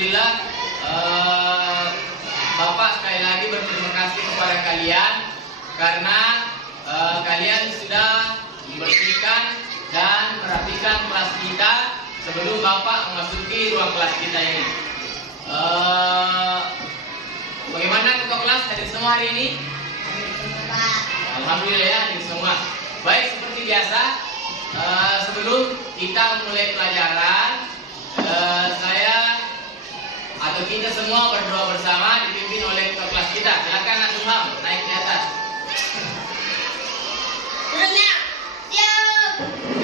Alhamdulillah, Bapak sekali lagi berterima kasih kepada kalian karena kalian sudah membersihkan dan merapikan kelas kita sebelum Bapak memasuki ruang kelas kita ini. Bagaimana ketua kelas hadir semua hari ini? Alhamdulillah ya, hadir semua. Baik, seperti biasa, sebelum kita mulai pelajaran, saya atau kita semua berdoa bersama dipimpin oleh ketua kelas kita. Silakan Nak Sumam naik di atas. Turunnya, siap,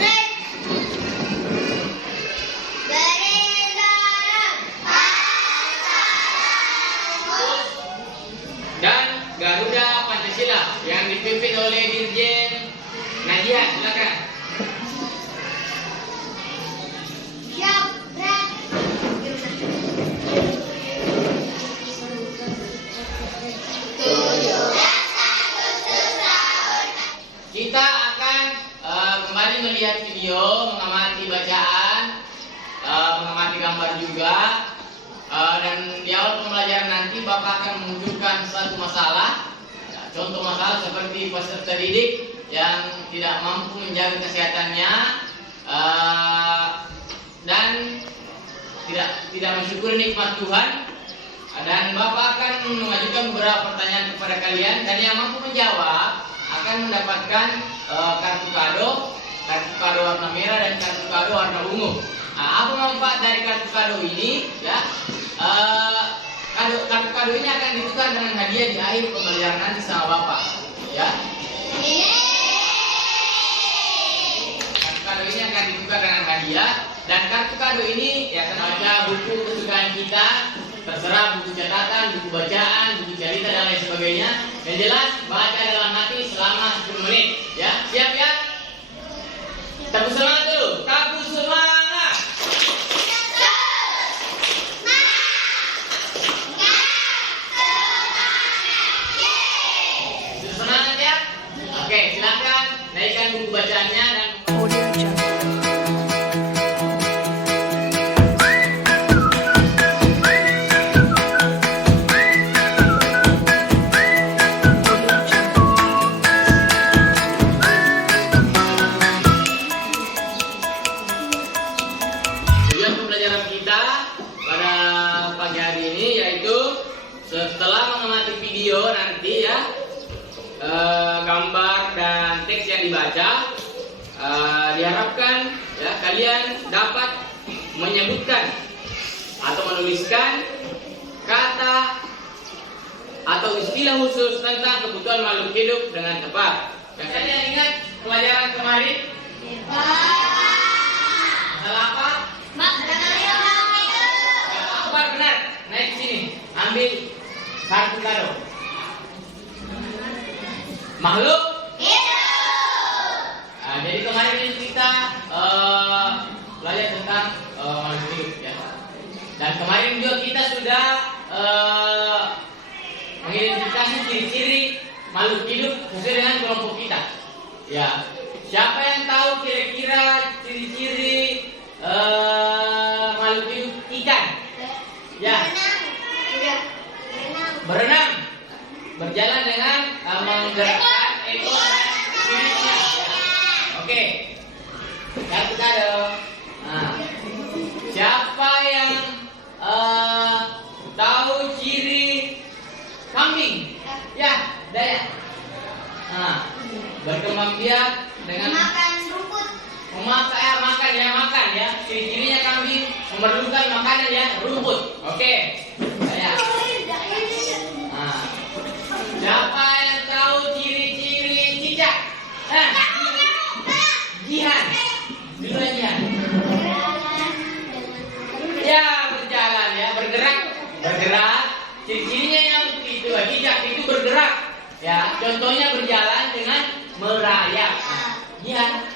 naik. Dan Garuda Pancasila yang dipimpin oleh Dirjen Nadia. Silakan. Siap, naik. Kita akan kembali melihat video, mengamati bacaan, mengamati gambar juga. Dan di awal pembelajaran nanti Bapak akan menunjukkan satu masalah, contoh masalah seperti peserta didik yang tidak mampu menjaga kesehatannya dan tidak mensyukuri nikmat Tuhan. Dan Bapak akan mengajukan beberapa pertanyaan kepada kalian, dan yang mampu menjawab akan mendapatkan kartu kado warna merah dan kartu kado warna ungu. Apa manfaat dari kartu kado ini? Ya, kartu kado ini akan ditukar dengan hadiah di akhir pembelajaran nanti sama Bapak. Ya. Kartu kado ini akan ditukar dengan hadiah, dan kartu kado ini ya baca buku kesukaan kita, terserah buku catatan, buku bacaan, buku cerita dan lain sebagainya. Yang jelas baca dalam hati selama 10 menit. Ya, siap ya? Tepuk semangat dulu. Tepuk semangat. Semangat ya. Oke, silakan naikkan buku bacaannya dan setelah mengamati video nanti ya, gambar dan teks yang dibaca, diharapkan ya kalian dapat menyebutkan atau menuliskan kata atau istilah khusus tentang kebutuhan makhluk hidup dengan tepat. Dan kalian ingat pelajaran kemarin? Masalah apa? Apa benar? Naik sini, ambil kartu kado. Makhluk hidup. Jadi kemarin ini kita belajar tentang makhluk hidup ya. Dan kemarin juga kita sudah mengidentifikasi ciri-ciri makhluk hidup sesuai dengan kelompok kita. Ya. Siapa yang tahu kira-kira ciri-ciri makhluk hidup ikan? Ya. Berenang, berjalan dengan menggerakkan ekor dan siripnya. Oke, kartu kado. Siapa yang tahu ciri kambing? Ya, Daya. Berkembang biak dengan makan rumput. Makan ya. Ciri-cirinya kambing memerlukan makanan ya, rumput. Oke, Daya. Siapa yang tahu ciri-ciri cicak? Jihan. Dulu Jihan. Ya, berjalan ya, bergerak. Ciri-cirinya yang itu, cicak itu bergerak. Ya, contohnya berjalan dengan merayap. Jihan.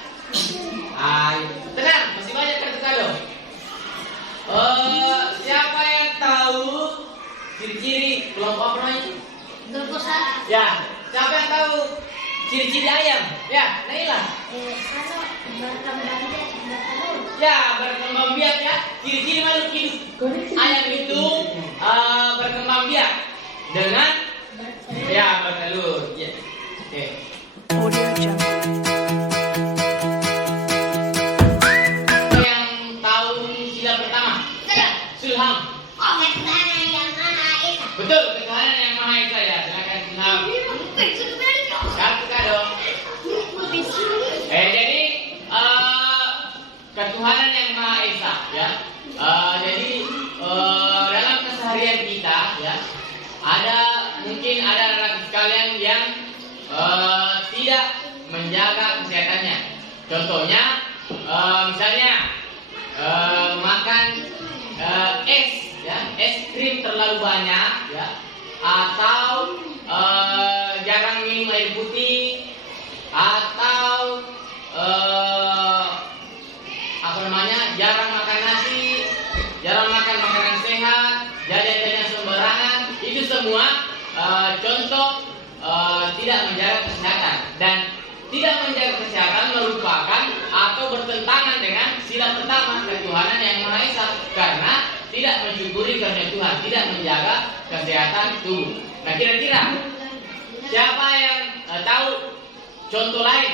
Tenang, masih banyak kartu kado. Siapa yang tahu ciri-ciri kelompok apa namanya? Ya, siapa yang tahu ciri-ciri ayam? Ya, Naila. Ya, berkembang biak ya. Ciri-ciri makhluk hidup ayam itu berkembang biak dengan ya bertelur. Ya. Oke. Audio Jungle. Yang tahu sila pertama? Saya. Sulham. Oh, Ketuhanan yang Maha Esa. Betul, ketuhanan yang Maha Esa ya. Silakan Sulham. Satu kado. Jadi ketuhanan yang Maha Esa ya. Jadi dalam keseharian kita ya mungkin ada anak sekalian yang tidak menjaga kesehatannya. Contohnya misalnya makan es krim terlalu banyak ya, atau jarang minum air putih, atau jarang makan nasi, jarang makan makanan sehat, jajan-jajan sembarangan. Itu semua contoh tidak menjaga kesehatan, dan tidak menjaga kesehatan merupakan atau bertentangan dengan sila pertama ketuhanan yang Maha Esa, karena tidak mensyukuri karunia Tuhan, tidak menjaga kesehatan tubuh. Nah, kira-kira siapa yang tahu contoh lain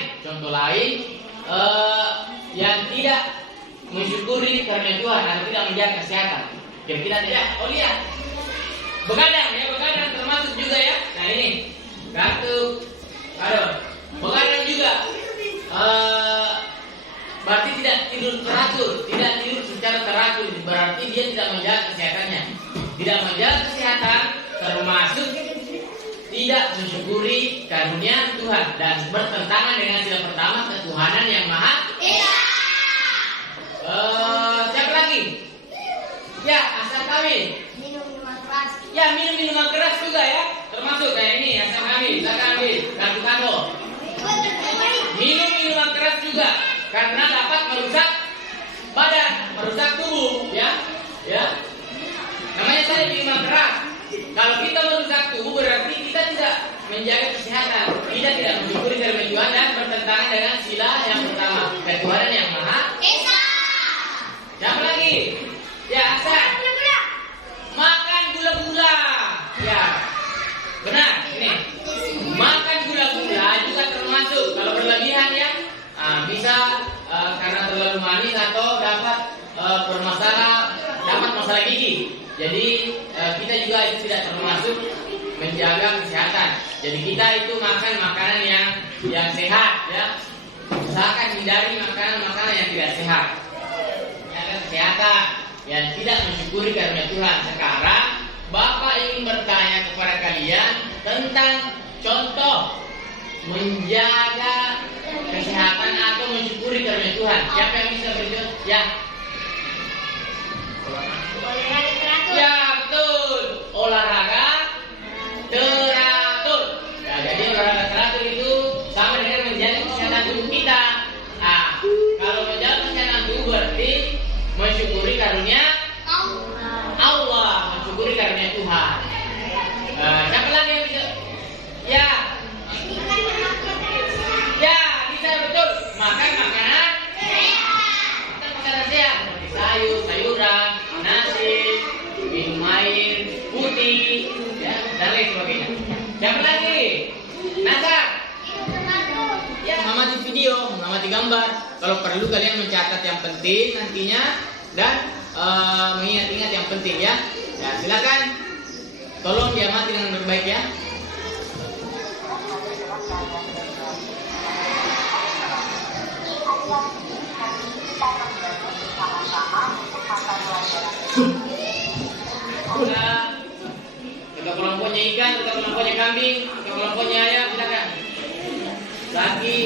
yang tidak mensyukuri karunia Tuhan atau tidak menjaga kesehatan? Kira-kira ada ya? Oh lihat, begadang termasuk juga ya. Nah ini kartu, begadang juga. Berarti tidak tidur teratur, tidak tidur secara teratur, berarti dia tidak menjaga kesehatannya. Tidak menjaga kesehatan termasuk tidak mensyukuri karunia Tuhan dan bertentangan dengan sila pertama ketuhanan yang Maha Esa. Siapa lagi? Ya, asal kawin. Minum minuman keras. Ya, minum minuman keras juga ya. Termasuk kayak ini, asal kawin. Silakan ambil kartu kado. Minum minuman keras juga karena dapat merusak badan, merusak tubuh, ya. Namanya tadi minuman keras. Kalau kita merusak tubuh berarti kita tidak menjaga kesehatan, kita tidak mensyukuri karunia Tuhan dan bertentangan dengan sila yang pertama, ketuhanan yang Maha Esa. Siapa lagi? Ya, asal makan gula-gula. Ya, benar. Ini makan gula-gula juga termasuk kalau berlebihan ya. Bisa karena terlalu manis atau dapat masalah gigi. Jadi kita juga itu tidak termasuk menjaga kesehatan. Jadi kita itu makan makanan yang sehat ya. Usahakan hindari makanan yang tidak sehat. Menjaga kesehatan yang tidak mensyukuri karunia Tuhan. Sekarang Bapak ingin bertanya kepada kalian tentang contoh menjaga kesehatan atau mensyukuri karunia Tuhan. Siapa yang bisa berjawab? Ya. Olahraga teratur. Ya, betul. Olahraga teratur. Nah, jadi olahraga teratur itu sama dengan menjaga kesehatan tubuh kita. Nah, kalau menjaga kesehatan tubuh berarti mensyukuri karunia Allah, mensyukuri karunia Tuhan. Siapa lagi yang bisa? Ya. Ya, bisa betul. Makan makanan sehat seperti sayuran, nasi, minum air putih, ya, dan lain sebagainya. Siapa lagi? Nasar. Ya, mengamati video, mengamati gambar. Kalau perlu kalian mencatat yang penting nantinya dan mengingat-ingat yang penting ya. Ya, silakan. Tolong diamati dengan baik ya. Kita kelompoknya ikan, kita kelompoknya kambing, kita kelompoknya ayam, silakan. Lagi.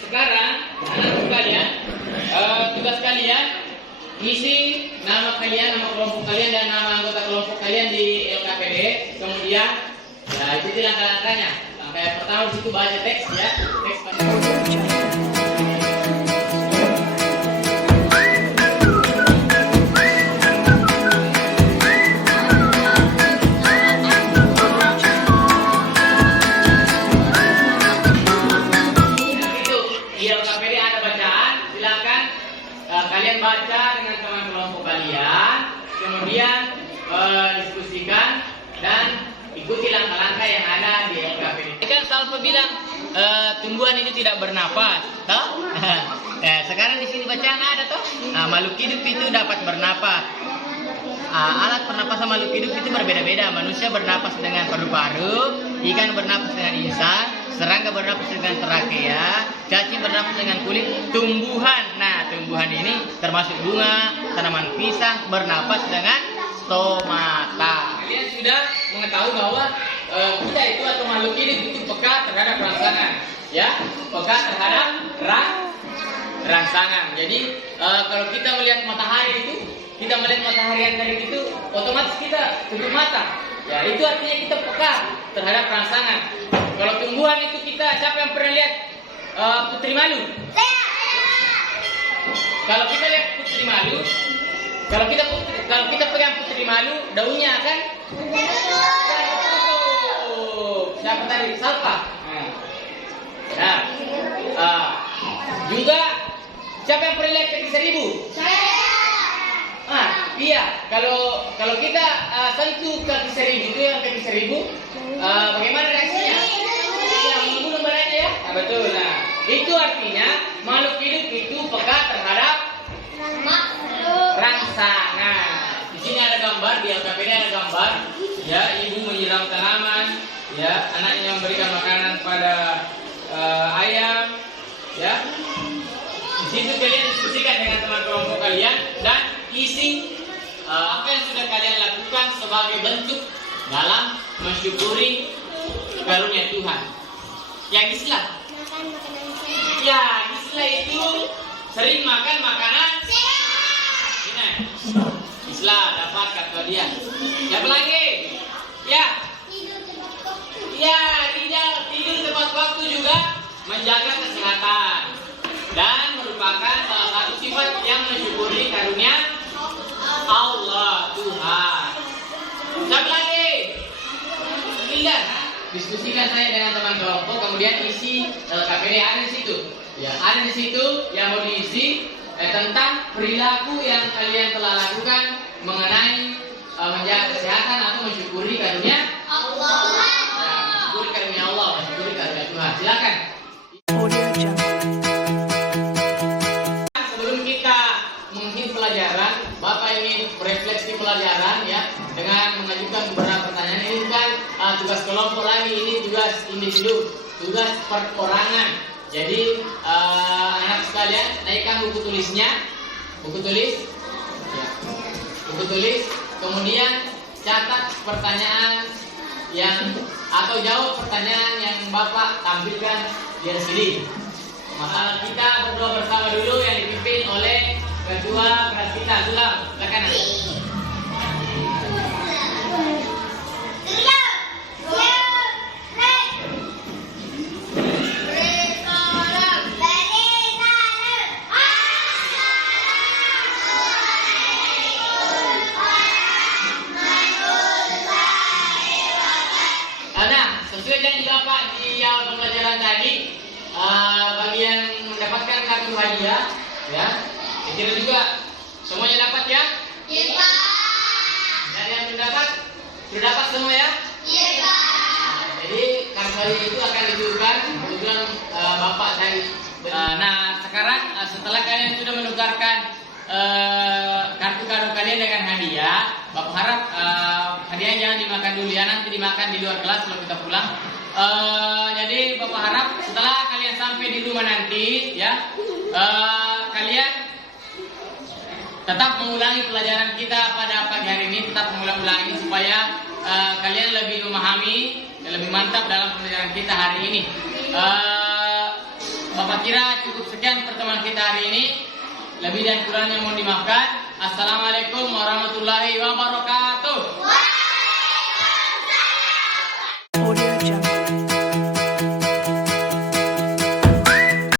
Sekarang anak sekalian, tugas kalian isi nama kalian, nama kelompok kalian dan nama anggota kelompok kalian di LKPD. Kemudian, ya itu langkah-langkahnya. Langkah yang pertama di situ baca teks ya, teks. kemudian diskusikan dan ikuti langkah-langkah yang ada di LKPD. Kan Salva bilang tumbuhan itu tidak bernapas, toh? Ya, sekarang di sini bacaan ada toh? Makhluk hidup itu dapat bernapas. Alat pernapasan makhluk hidup itu berbeda-beda. Manusia bernapas dengan paru-paru, ikan bernapas dengan insan, serangga bernapas dengan trakea, cacing bernapas dengan kulit. Tumbuhan, nah tumbuhan ini termasuk bunga, tanaman pisang bernapas dengan stomata. Kalian sudah mengetahui bahwa kita itu atau makhluk hidup itu peka terhadap rangsangan, ya, peka terhadap rangsangan. Jadi kalau kita melihat matahari itu, kita melihat matahari yang terik itu, otomatis kita tutup mata. Ya, itu artinya kita peka terhadap rangsangan. Kalau tumbuhan itu kita, siapa yang pernah lihat putri malu? Kalau kita lihat putri malu, kalau kita pegang putri malu, daunnya akan tutup. Siapa tadi? Salva. Nah, juga siapa yang pernah lihat kaki seribu? Iya. Kalau kita sentuh kaki seribu itu, yang kaki seribu, bagaimana reaksinya? Ya, membunuh badannya ya. Betul. Nah, itu artinya makhluk hidup itu peka terhadap rangsangan. Di sini ada gambar, di LKPD ada gambar. Ya, ibu menyiram tanaman. Ya, anaknya memberikan makanan pada ayam. Ya. Di situ kalian diskusikan dengan teman kelompok kalian dan isi apa yang sudah kalian lakukan sebagai bentuk dalam mensyukuri karunia Tuhan. Ya Gisla. Ya Gisla itu sering makan makanan sehat. Gisla dapat kata dia. Siapa lagi? Ya. Ya, Rijal tidur tepat waktu juga menjaga kesehatan dan merupakan salah satu sifat yang mensyukuri karunia Allah Tuhan. Siapa lagi? Indah. Diskusikan saya dengan teman kelompok, kemudian isi LKPD ada di situ. Ya, ada di situ yang mau diisi tentang perilaku yang kalian telah lakukan mengenai menjaga kesehatan atau mensyukuri karunia Allah. Ya, mensyukuri karunia Allah, mensyukuri karunia Tuhan. Silakan. Sebelum kita mengisi pelajaran, Bapak ingin refleksi pelajaran ya dengan mengajukan beberapa pertanyaan. Ini bukan tugas kelompok lagi, ini tugas individu, tugas perorangan. Jadi anak sekalian naikkan buku tulisnya, buku tulis, ya. Buku tulis, kemudian catat pertanyaan yang atau jawab pertanyaan yang Bapak tampilkan di sini. Maka kita berdoa bersama dulu yang dipimpin oleh Ketua kelas kita, Sulam. Silakan. Nah, sesuai janji Bapak di awal pembelajaran tadi, bagi yang mendapatkan kartu hadiah, ya, kira juga semuanya dapat ya? Iya Pak. Dan yang sudah dapat semua ya? Iya Pak. Jadi kartu hadiah itu akan ditujukan kebetulan Bapak tadi. Nah sekarang setelah kalian sudah menukarkan kartu-kartu kalian dengan hadiah, Bapak harap hadiah jangan dimakan dulu ya, nanti dimakan di luar kelas kalau kita pulang. Jadi Bapak harap setelah kalian sampai di rumah nanti ya, kalian tetap mengulangi pelajaran kita pada pagi hari ini, tetap mengulang-ulangi supaya kalian lebih memahami dan lebih mantap dalam pelajaran kita hari ini. Bapak kira cukup sekian pertemuan kita hari ini. Lebih dan kurangnya mohon dimaafkan. Assalamualaikum warahmatullahi wabarakatuh.